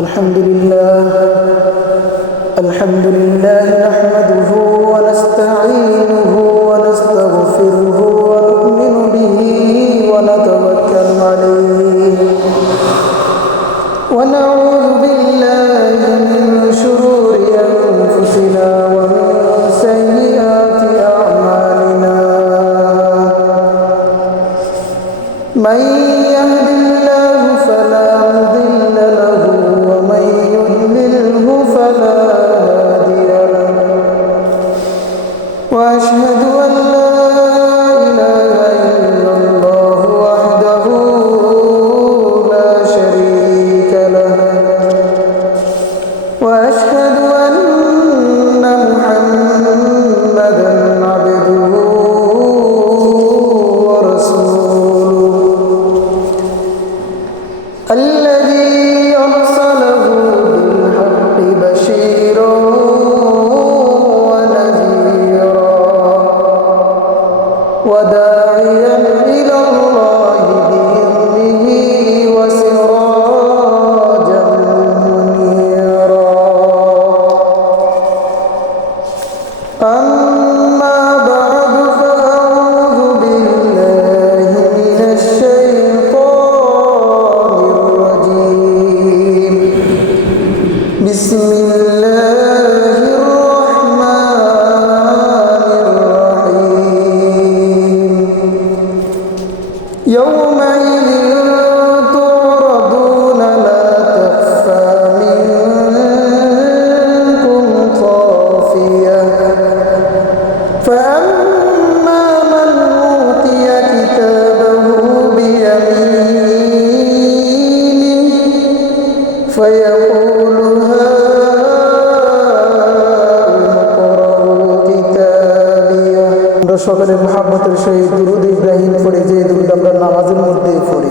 الحمد لله نحمده ونستعينه ونستغفره ونؤمن به ونتوكل عليه ونعوذ بالله من شرور أنفسنا ومن سيئات أعمالنا من يهد الله فلا مضل له ومن يضلله فلا هادي له وأشهد أن لا إله إلا الله وحده لا شريك له وأشهد أن محمدا عبده ورسوله الذي أرسله بالحق بشيرا ونذيرا وداعيا إلى الله بإذنه وسراجا منيرا أما بعد فأعوذ بالله من الشيطان الرجيم بسم الله الرحمن الرحيم يومئذ تعرضون لا تخفى منكم خافية فأما من أوتي كتابه بيمينه فيقول هاؤم اقرءوا كتابيه আমরা সকলে মুহাম্মদের সহিত দুরূদ ইব্রাহিম পড়ে যে দুরূদ আমরা নামাজের মধ্যে পড়ি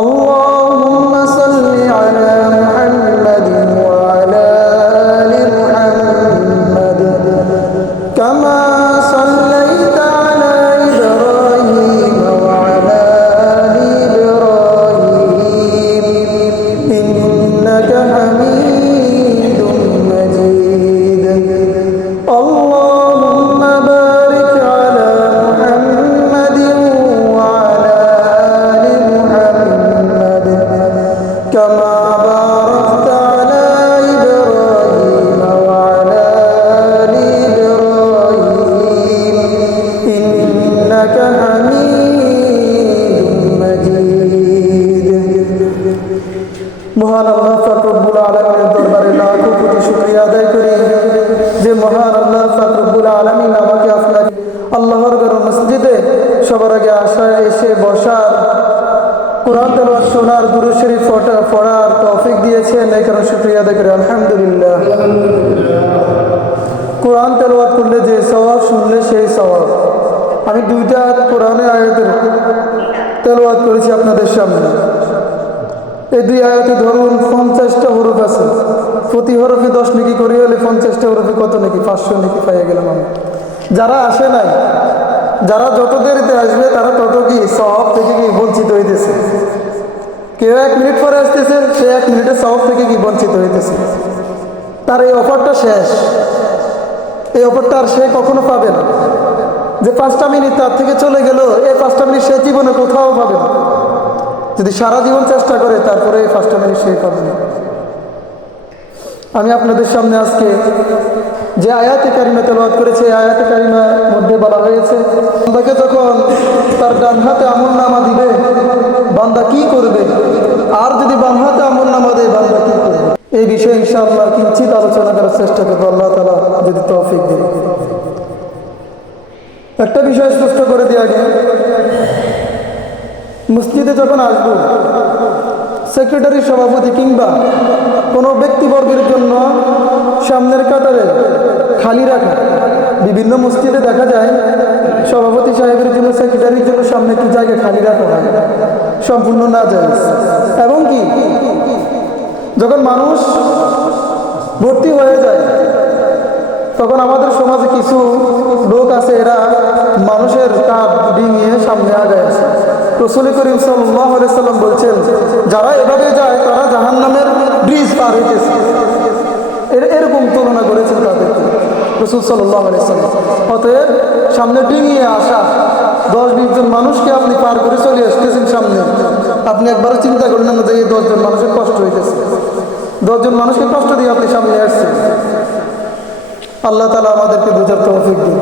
আল্লাহুম্মা সাল্লি আলা মুহাম্মাদিন ওয়া আলা আলি মুহাম্মাদ কামা সাল্লাইতা আলা ইব্রাহিম ওয়া আলা আলি ইব্রাহিম ইন্নাকা হামিদুম মাজিদ আল্লাহুম্মা বারিক আলা মুহাম্মাদিন ওয়া আলা আলি মুহাম্মাদ কামা বারাকতা আলা ইব্রাহিম ওয়া আলা আলি ইব্রাহিম ইন্নাকা হামিদুম মাজিদ মহান আল্লাহ পাক রব্বুল আলামিনের দরবারে লাখো কোটি শুকরিয়া আদায় করি যে মহান আল্লাহ পাক রব্বুল আলামিন আমাকে আপনার আল্লাহর ঘর মসজিদে সবার আগে আসায় এসে বসার কোরআন তেলাওয়াত শোনার দুরূদ শরীফ পড়ার তৌফিক দিয়েছেন এই কারণে শুকরিয়া আদায় করি আলহামদুলিল্লাহ কোরআন তেলাওয়াত করলে যে সওয়াব শুনলে সেই সওয়াব আমি দুইটা কোরআনের আয়াতের তেলাওয়াত করেছি আপনাদের সামনে এই দুই আয়াতে ধরুন 50টা হরফ আছে প্রতি হরফে 10 নেকি করে হলে 50টা হরফে কত নেকি 500 নেকি পাইয়া গেলাম আমি যারা আসে নাই যারা যত দেরিতে আসবে তারা তত কি সওয়াব থেকে কি বঞ্চিত হইতেছে কেউ 1 মিনিট পরে আসতেছে সে 1 মিনিটের সওয়াব থেকে কি বঞ্চিত হইতেছে তার এই অফারটা শেষ এই অফারটা আর সে কখনো পাবে না যে 5টা মিনিট তার থেকে চলে গেল এই 5টা মিনিট সে জীবনে কোথাও পাবে না যদি সারা জীবন চেষ্টা করে তারপরে এই 5টা মিনিট সে পাবে না আমি আপনাদের সামনে আজকে যে আয়াতে কারিমা তেলাওয়াত করেছে এই আয়াতে কারিমার মধ্যে বলা হয়েছে বান্দাকে যখন তার ডান হাতে আমলনামা দিবে বান্দা কি করবে আর যদি বাম হাতে আমলনামা দেয় বান্দা কি করবে এই বিষয়ে ইনশাআল্লাহ কিঞ্চিত আলোচনা করার চেষ্টা করবো আল্লাহ তাআলা যদি তৌফিক দেয় একটা বিষয় স্পষ্ট করে দিয়ে আগে মসজিদে যখন আসবো সেক্রেটারি সভাপতি কিংবা কোনো ব্যক্তিবর্গের জন্য সামনের কাতারে খালি রাখা বিভিন্ন মসজিদে দেখা যায় সভাপতি সাহেবের জন্য সেক্রেটারির জন্য সামনে কি জায়গা খালি রাখা হয় সম্পূর্ণ না যায় এবং কি যখন মানুষ ভর্তি হয়ে যায় তখন আমাদের সমাজে কিছু লোক আছে এরা মানুষের কাঁধ ডিঙিয়ে সামনে আগায় আসে। রাসূল করিম সাল্লাল্লাহু আলাইহি সাল্লাম বলছেন, যারা এভাবে যায় তারা জাহান্নামের রাসূল সাল্লাল্লাহু আলাইহি ওয়াসাল্লাম। অতএব সামনে ডিঙিয়ে আসা 10-20 জন মানুষকে আপনি পার করে চলে আসতেছেন সামনে, আপনি একবারও চিন্তা করলেন না যে এই 10 জন মানুষের কষ্ট হইতেছে। 10 জন মানুষকে কষ্ট দিয়ে আপনি সামনে আসছেন। আল্লাহ তাআলা আমাদেরকে বুঝার তৌফিক দিন।